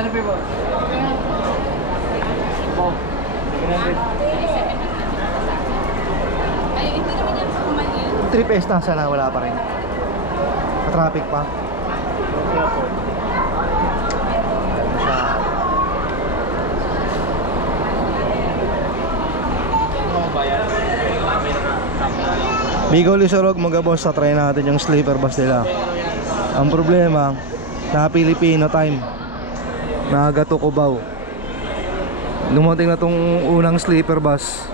Ano pa ba? Wow. Trip S na sana, wala pa rin. Traffic pa. Bicol Isorog mga boss, try natin yung sleeper bus nila. Ang problema, na Filipino time, Naga to Cubao. Dumating na tong unang sleeper bus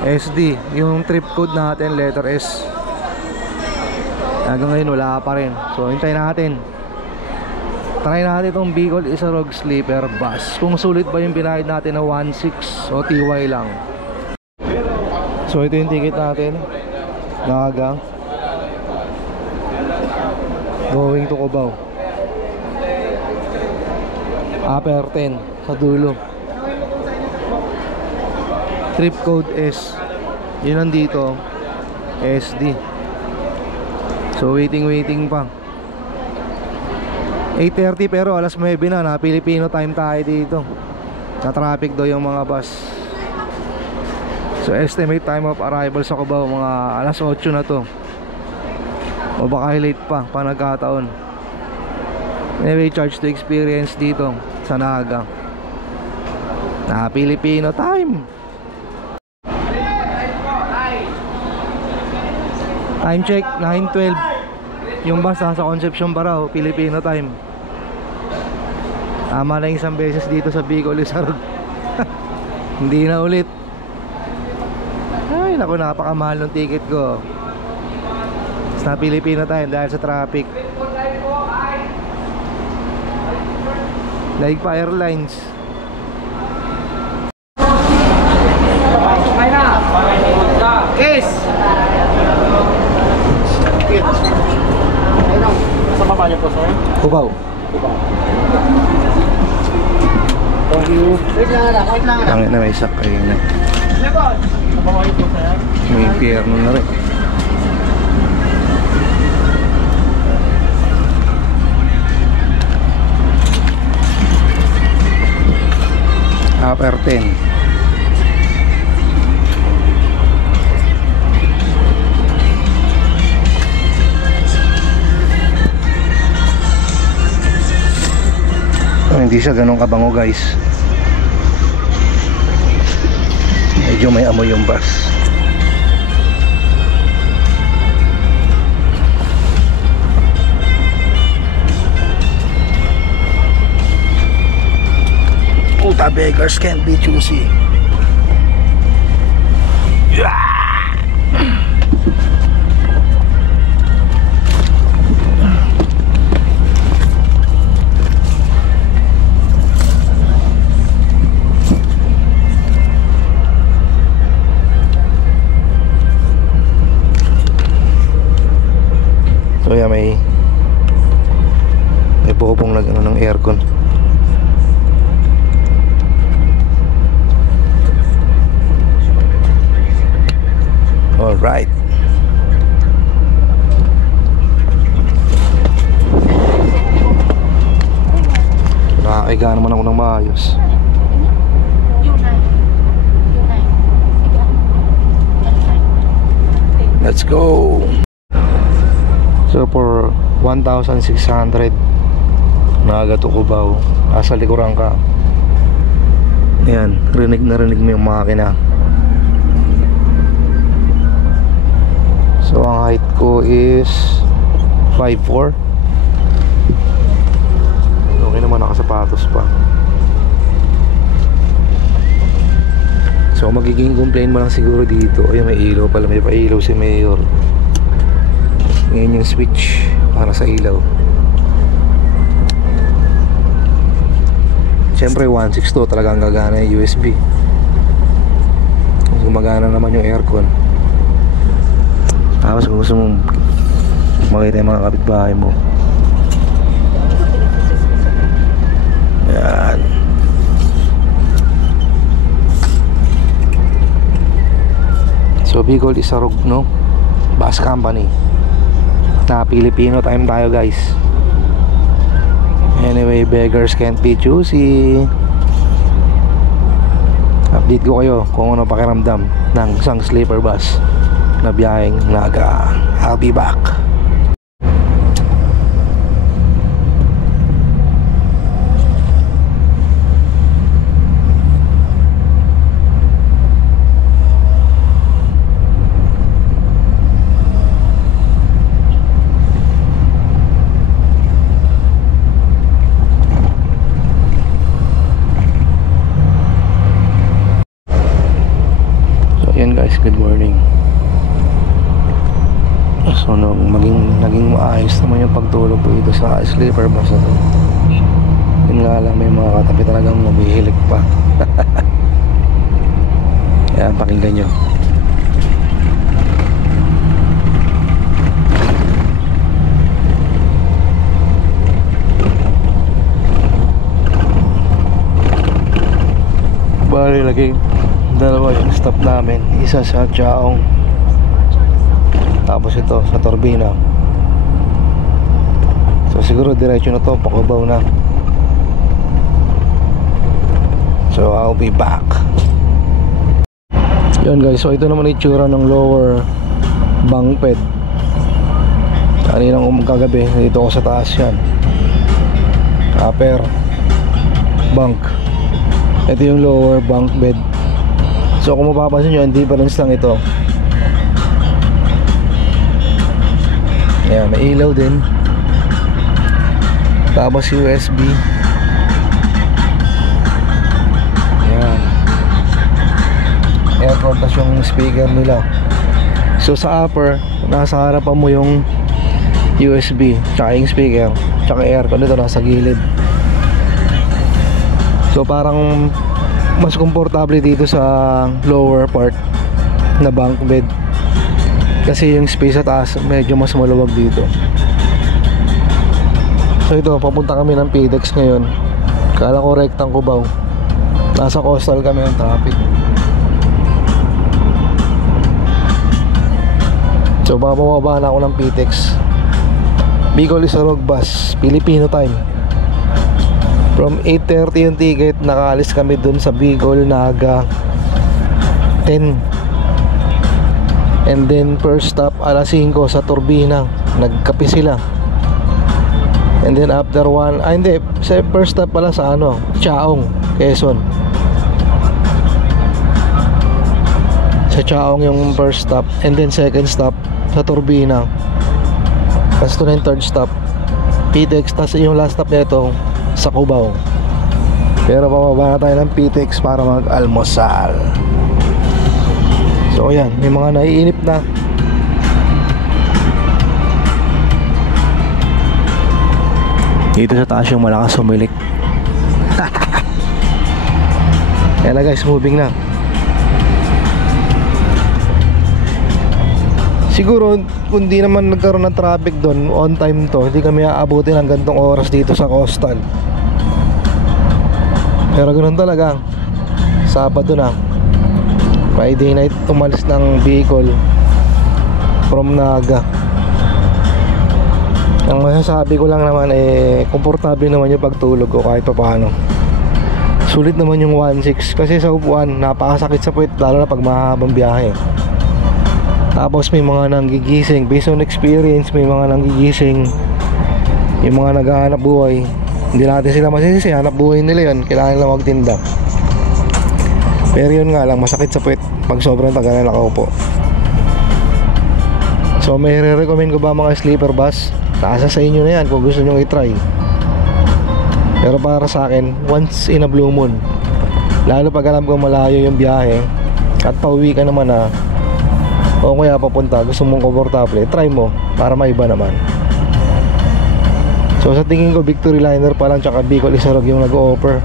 SD, yung trip code natin letter S. Hanggang ngayon wala pa rin. So hintayin natin. Try natin itong Bicol Isorog sleeper bus, kung sulit ba yung binayad natin na 1.6 o TY lang. So ito yung ticket natin, Naga going to Cubao, upper 10 sa dulo. Trip code S, yun nandito SD. So waiting pa. 8:30 pero alas 9 na Filipino time tayo dito. Na traffic daw yung mga bus. So estimate time of arrival sa Cubao mga alas 8 na to. O baka late pa nagkataon. Anyway, charge to experience dito sa Naga. Na Filipino time. Time check 9:12. Yung bus sa Concepcion pa raw, Filipino time. Tama lang isang beses dito sa Bicol Isorog. Hindi na ulit. Ay naku, napakamahal ng ticket ko. Sa Filipino time dahil sa traffic. Like pa Airlines. Kaya na! Kiss! Sa baba niyo po, sir? Cubao. Thank you. Wait lang. Tangin na may sakay na. Sa baba niyo po, sir? May impyerno na rin. Upper 10. Hindi siya ganun kabango guys. Medyo may amoy yung bus. Puta, beggars can't be choosy. Yeah! So yeah, may bobong na gano'n ng aircon. Alright. Nakakaiga naman ako ng maayos. Let's go. So for 1,600 Naga to Cubao, asa likuran ka. Ayan, rinig na rinig mo yung makina. So ang height ko is 5'4". Okay naman, nakasapatos pa. So magiging complain mo lang siguro dito, ay may ilaw pala, may pailaw si Mayor. Ngayon yung switch para sa ilaw. Siyempre 1.6 talagang gagana yung USB. Gumagana naman yung aircon. Tapos kung gusto mong makita yung mga kapitbahay mo, yan. So Bicol Isorog, no? Bus company. Na Filipino time tayo guys. Anyway, beggars can't be choosy. Update ko kayo kung ano pakiramdam ng isang sleeper bus na biyaheng Naga. I'll be back. Yan guys, good morning. So naging maayos naman yung pagtulog ko dito sa sleeper bus na to. Yun nga lang, may mga katabi talagang nabihilig pa. Yan, pakinggan nyo. Bali lagi dalawa yung stop namin, isa sa Chaong, tapos ito sa Turbina. So siguro diretso na to, Pakubaw na. So I'll be back. Yun guys, so ito naman itsura ng lower bunk bed. Kaninang kagabi dito ako sa taas yan, upper bunk. Ito yung lower bunk bed. So kung mapapansin nyo, hindi balance lang ito. Ayan, may ilaw din. Tapos USB. Ayan. Aircon, tas yung speaker nila. So sa upper, nasa harapan mo yung USB, tsaka yung speaker, tsaka aircon. Ito nasa gilid. So parang mas komportable dito sa lower part na bunk bed, kasi yung space sa taas medyo mas maluwag dito. So ito, papunta kami ng PDEX ngayon. Kala ko rektang Cubao, nasa coastal kami ng traffic. So bababa na ako ng PDEX. Bicol Isarog bus, Filipino time. From 8:30 yung ticket, nakaalis kami dun sa Bicol, Naga 10. And then first stop alas 5 sa Turbina, nagkape sila. And then after hindi, sa first stop pala sa Chaong, Quezon. Sa Chaong yung first stop. And then second stop sa Turbina. Tapos ito na yung third stop, PDEX. Tapos yung last stop nito sa Cubao. Pero pababa na tayo ng PDEX para mag-almusal. So ayan, may mga naiinip na. Dito sa taas yung malakas sumilik. Ayan na guys, moving na. Siguro kung di naman nagkaroon ng traffic doon, on time to, hindi kami aabutin ng gantong oras dito sa coastal. Pero ganoon talaga. Sabado na, Friday night, tumalis ng Bicol from Naga. Ang masasabi ko lang naman komportable naman yung pagtulog ko kahit pa paano. Sulit naman yung 1.6 kasi sa upuan napakasakit sa puwet, lalo na pag mahabang biyahe. Tapos may mga nanggigising, based on experience, may mga nanggigising, yung mga naghahanap buhay. Hindi natin sila masisisi, hanap buhay nila yun, kailangan nila magtinda. Pero yun nga lang, masakit sa puwet pag sobrang tagal na nakaupo. So may re-recommend ko ba mga sleeper bus? Nasa sa inyo na yan kung gusto nyo i-try. Pero para sa akin, once in a blue moon, lalo pag alam ko malayo yung biyahe at pauwi ka naman na, o kaya papunta, gusto mong komportable, try mo para maiba naman. So sa tingin ko, Victory Liner pa lang tsaka Bicol Isarog yung nag-o-offer.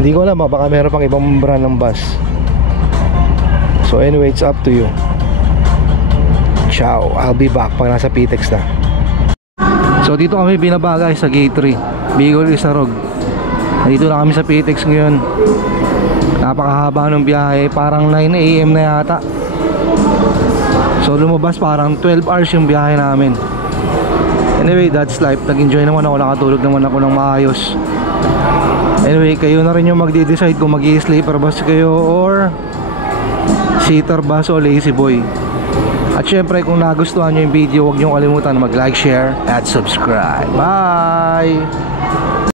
Hindi ko alam, baka meron pang ibang brand ng bus. So anyway, it's up to you. Ciao, I'll be back pag nasa PDEX na. So dito kami binaba guys sa gate 3, Bicol Isarog. Dito na kami sa PDEX ngayon. Napakahaba ng biyahe, parang 9 AM na yata. So lumabas parang 12 hours yung biyahe namin. And Anyway, that's life. Nag-enjoy naman ako, nakatulog naman ako ng maayos. Anyway, kayo na rin yung magde-decide kung mag-i-sleeper bus kayo or seater bus o lazy boy. At syempre, kung nagustuhan nyo yung video, huwag nyo kalimutan mag-like, share, at subscribe. Bye!